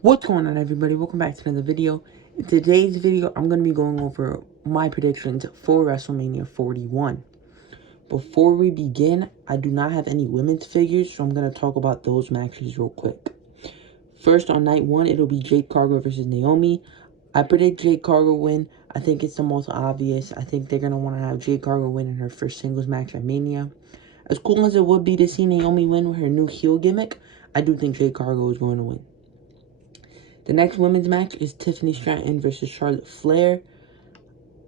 What's going on, everybody? Welcome back to another video. In today's video, I'm going to be going over my predictions for WrestleMania 41. Before we begin, I do not have any women's figures, so I'm going to talk about those matches real quick. First, on night one, it'll be Jade Cargill versus Naomi. I predict Jade Cargill win. I think it's the most obvious. I think they're going to want to have Jade Cargill win in her first singles match at Mania. As cool as it would be to see Naomi win with her new heel gimmick, I do think Jade Cargill is going to win. The next women's match is Tiffany Stratton versus Charlotte Flair.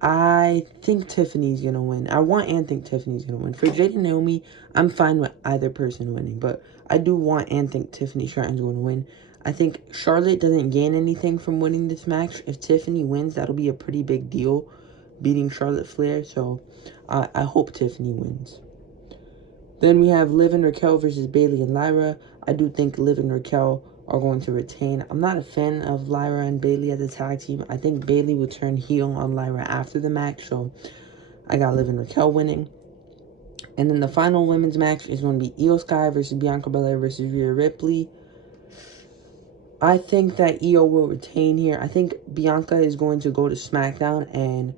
I think Tiffany's going to win. I want and think Tiffany's going to win. For Jade and Naomi, I'm fine with either person winning. But I do want and think Tiffany Stratton's going to win. I think Charlotte doesn't gain anything from winning this match. If Tiffany wins, that'll be a pretty big deal, beating Charlotte Flair. So I hope Tiffany wins. Then we have Liv and Raquel versus Bayley and Lyra. I do think Liv and Raquel are going to retain. I'm not a fan of Lyra and Bayley as a tag team. I think Bayley will turn heel on Lyra after the match, so I got Liv and Raquel winning. And then the final women's match is going to be Io Sky versus Bianca Belair versus Rhea Ripley. I think that Io will retain here. I think Bianca is going to go to SmackDown and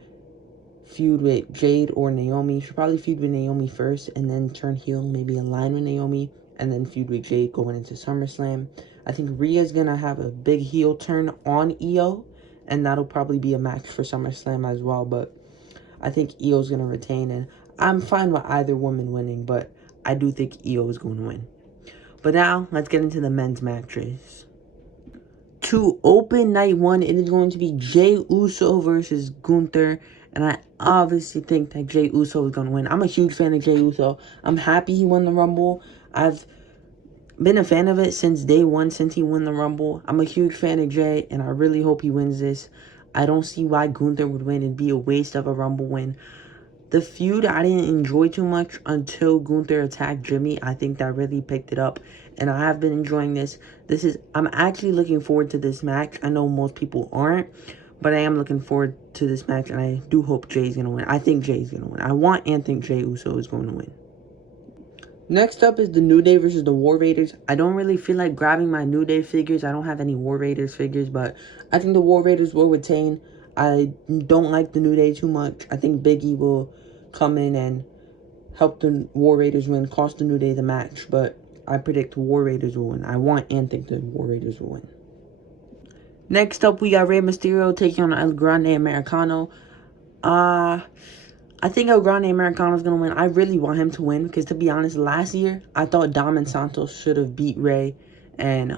feud with Jade or Naomi. She'll probably feud with Naomi first and then turn heel, maybe align with Naomi, and then feud with Jade going into SummerSlam. I think Rhea's going to have a big heel turn on Io, and that'll probably be a match for SummerSlam as well, but I think Io's going to retain, and I'm fine with either woman winning, but I do think Io is going to win. But now, let's get into the men's matches. To open night one, it is going to be Jey Uso versus Gunther, and I obviously think that Jey Uso is going to win. I'm a huge fan of Jey Uso. I'm happy he won the Rumble. I've been a fan of it since day one, since he won the Rumble. I'm a huge fan of Jey, and I really hope he wins this. I don't see why Gunther would win. It'd be a waste of a Rumble win. The feud I didn't enjoy too much until Gunther attacked Jimmy. I think that really picked it up, and I have been enjoying this. I'm actually looking forward to this match. I know most people aren't, but I am looking forward to this match, and I do hope Jay's going to win. I think Jay's going to win. I want and think Jey Uso is going to win. Next up is the New Day versus the War Raiders. I don't really feel like grabbing my New Day figures. I don't have any War Raiders figures, but I think the War Raiders will retain. I don't like the New Day too much. I think Big E will come in and help the War Raiders win, cost the New Day the match, but I predict the War Raiders will win. I want and think the War Raiders will win. Next up, we got Rey Mysterio taking on El Grande Americano. I think El Grande Americano is going to win. I really want him to win because, to be honest, last year, I thought Dom and Santos should have beat Rey and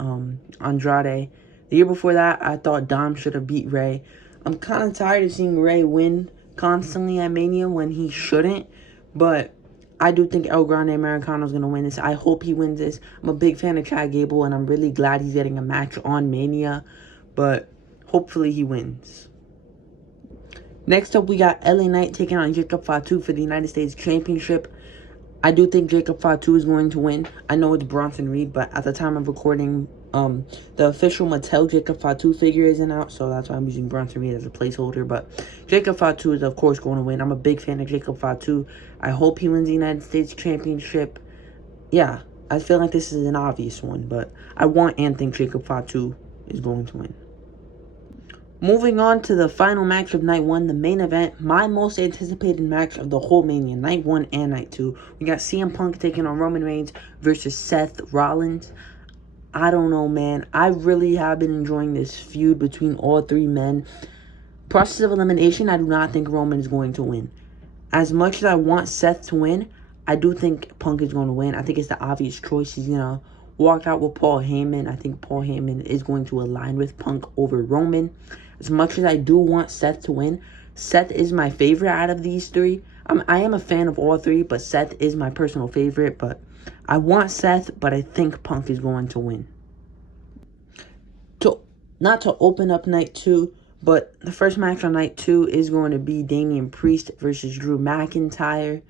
Andrade. The year before that, I thought Dom should have beat Rey. I'm kind of tired of seeing Rey win constantly at Mania when he shouldn't, but I do think El Grande Americano is going to win this. I hope he wins this. I'm a big fan of Chad Gable, and I'm really glad he's getting a match on Mania, but hopefully he wins. Next up, we got LA Knight taking on Jacob Fatu for the United States Championship. I do think Jacob Fatu is going to win. I know it's Bronson Reed, but at the time of recording, the official Mattel Jacob Fatu figure isn't out, so that's why I'm using Bronson Reed as a placeholder. But Jacob Fatu is, of course, going to win. I'm a big fan of Jacob Fatu. I hope he wins the United States Championship. Yeah, I feel like this is an obvious one, but I want and think Jacob Fatu is going to win. Moving on to the final match of night one, the main event, my most anticipated match of the whole Mania, night one and night two. We got CM Punk taking on Roman Reigns versus Seth Rollins. I don't know, man. I really have been enjoying this feud between all three men. Process of elimination, I do not think Roman is going to win. As much as I want Seth to win, I do think Punk is going to win. I think it's the obvious choice. He's going to walk out with Paul Heyman. I think Paul Heyman is going to align with Punk over Roman. As much as I do want Seth to win, Seth is my favorite out of these three. I am a fan of all three, but Seth is my personal favorite. But I want Seth, but I think Punk is going to win. Not to open up night two, but the first match on night two is going to be Damian Priest versus Drew McIntyre.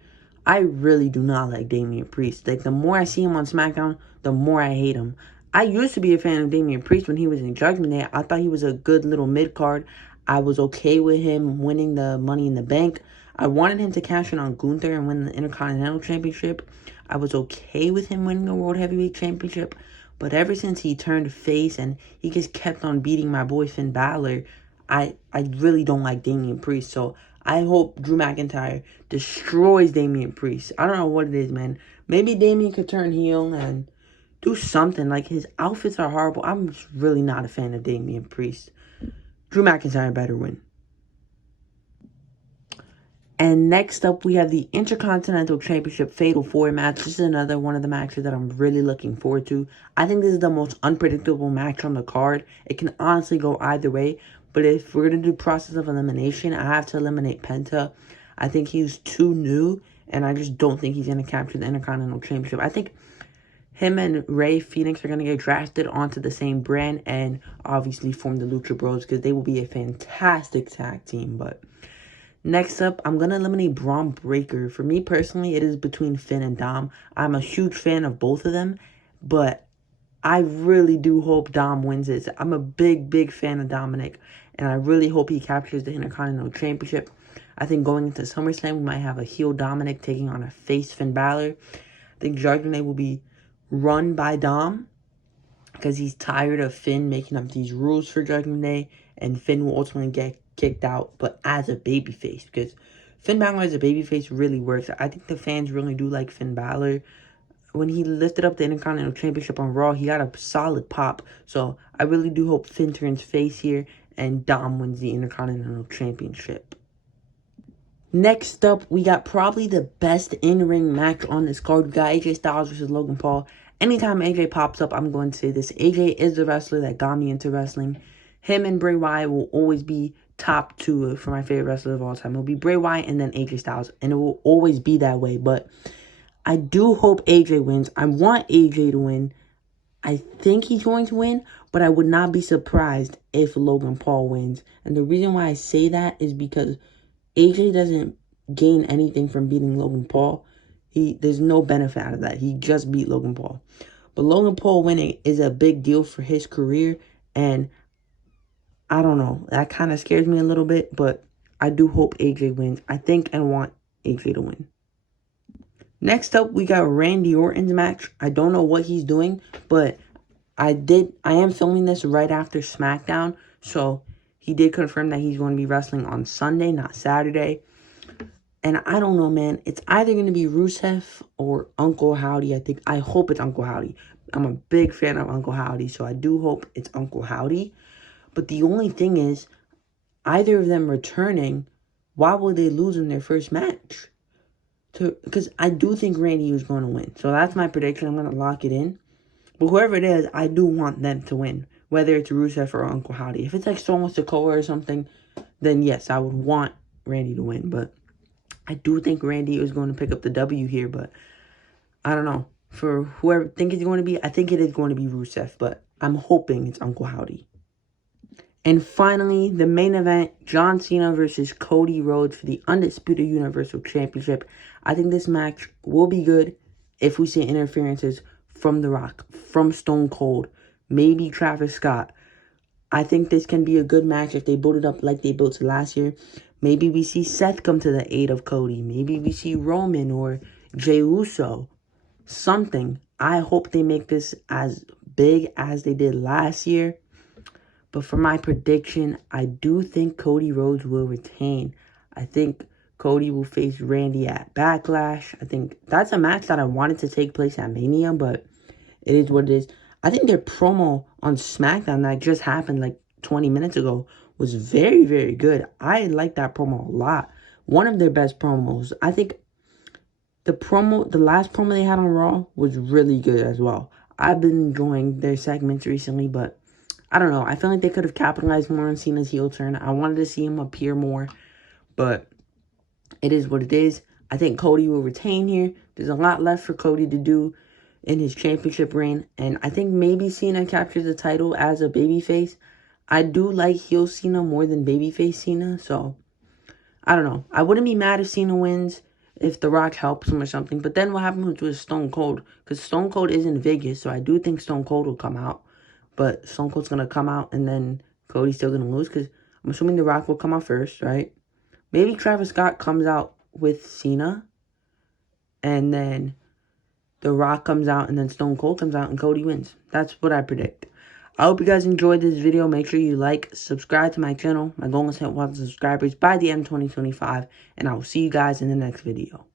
I really do not like Damian Priest. Like, the more I see him on SmackDown, the more I hate him. I used to be a fan of Damian Priest when he was in Judgment Day. I thought he was a good little mid-card. I was okay with him winning the Money in the Bank. I wanted him to cash in on Gunther and win the Intercontinental Championship. I was okay with him winning the World Heavyweight Championship. But ever since he turned face and he just kept on beating my boy Finn Balor, I really don't like Damian Priest. So I hope Drew McIntyre destroys Damian Priest. I don't know what it is, man. Maybe Damian could turn heel and do something. Like, his outfits are horrible. I'm just really not a fan of Damian Priest. Drew McIntyre better win. And next up, we have the Intercontinental Championship Fatal 4 match. This is another one of the matches that I'm really looking forward to. I think this is the most unpredictable match on the card. It can honestly go either way. But if we're going to do process of elimination, I have to eliminate Penta. I think he's too new, and I just don't think he's going to capture the Intercontinental Championship. I think him and Rey Fenix are going to get drafted onto the same brand and obviously form the Lucha Bros, because they will be a fantastic tag team. But next up, I'm going to eliminate Braun Breaker. For me personally, it is between Finn and Dom. I'm a huge fan of both of them, but I really do hope Dom wins this. I'm a big fan of Dominic, and I really hope he captures the Intercontinental Championship. I think going into SummerSlam, we might have a heel Dominic taking on a face Finn Balor. I think Judgment Day will be run by Dom, because he's tired of Finn making up these rules for Judgment Day, and Finn will ultimately get kicked out, but as a babyface, because Finn Balor as a babyface really works. I think the fans really do like Finn Balor. When he lifted up the Intercontinental Championship on Raw, he got a solid pop. So I really do hope Finn turns face here and Dom wins the Intercontinental Championship. Next up, we got probably the best in-ring match on this card. We got AJ Styles versus Logan Paul. Anytime AJ pops up, I'm going to say this. AJ is the wrestler that got me into wrestling. Him and Bray Wyatt will always be top two for my favorite wrestler of all time. It'll be Bray Wyatt and then AJ Styles, and it will always be that way. But I do hope AJ wins. I want AJ to win. I think he's going to win, but I would not be surprised if Logan Paul wins. And the reason why I say that is because AJ doesn't gain anything from beating Logan Paul. There's no benefit out of that. He just beat Logan Paul. But Logan Paul winning is a big deal for his career, and I don't know. That kind of scares me a little bit, but I do hope AJ wins. I think and want AJ to win. Next up, we got Randy Orton's match. I don't know what he's doing, but I am filming this right after SmackDown, so he did confirm that he's going to be wrestling on Sunday, not Saturday. And I don't know, man. It's either going to be Rusev or Uncle Howdy. I hope it's Uncle Howdy. I'm a big fan of Uncle Howdy, so I do hope it's Uncle Howdy. But the only thing is, either of them returning, why would they lose in their first match? Because I do think Randy was going to win. So that's my prediction. I'm going to lock it in. But whoever it is, I do want them to win. Whether it's Rusev or Uncle Howdy. If it's like Solo Sikoa or something, then yes, I would want Randy to win. But I do think Randy is going to pick up the W here. But I don't know. For whoever I think it's going to be, I think it is going to be Rusev. But I'm hoping it's Uncle Howdy. And finally, the main event, John Cena versus Cody Rhodes for the Undisputed Universal Championship. I think this match will be good if we see interferences from The Rock, from Stone Cold, maybe Travis Scott. I think this can be a good match if they build it up like they built it last year. Maybe we see Seth come to the aid of Cody. Maybe we see Roman or Jey Uso. Something. I hope they make this as big as they did last year. But for my prediction, I do think Cody Rhodes will retain. I think Cody will face Randy at Backlash. I think that's a match that I wanted to take place at Mania, but it is what it is. I think their promo on SmackDown that just happened like 20 minutes ago was very good. I like that promo a lot. One of their best promos. I think the last promo they had on Raw was really good as well. I've been enjoying their segments recently, but I don't know. I feel like they could have capitalized more on Cena's heel turn. I wanted to see him appear more, but it is what it is. I think Cody will retain here. There's a lot left for Cody to do in his championship reign, and I think maybe Cena captures the title as a babyface. I do like heel Cena more than babyface Cena, so I don't know. I wouldn't be mad if Cena wins if The Rock helps him or something, but then what happens with Stone Cold? Because Stone Cold is in Vegas, so I do think Stone Cold will come out. But Stone Cold's going to come out and then Cody's still going to lose. Because I'm assuming The Rock will come out first, right? Maybe Travis Scott comes out with Cena. And then The Rock comes out, and then Stone Cold comes out, and Cody wins. That's what I predict. I hope you guys enjoyed this video. Make sure you like, subscribe to my channel. My goal is to hit 1,000 subscribers by the end of 2025. And I will see you guys in the next video.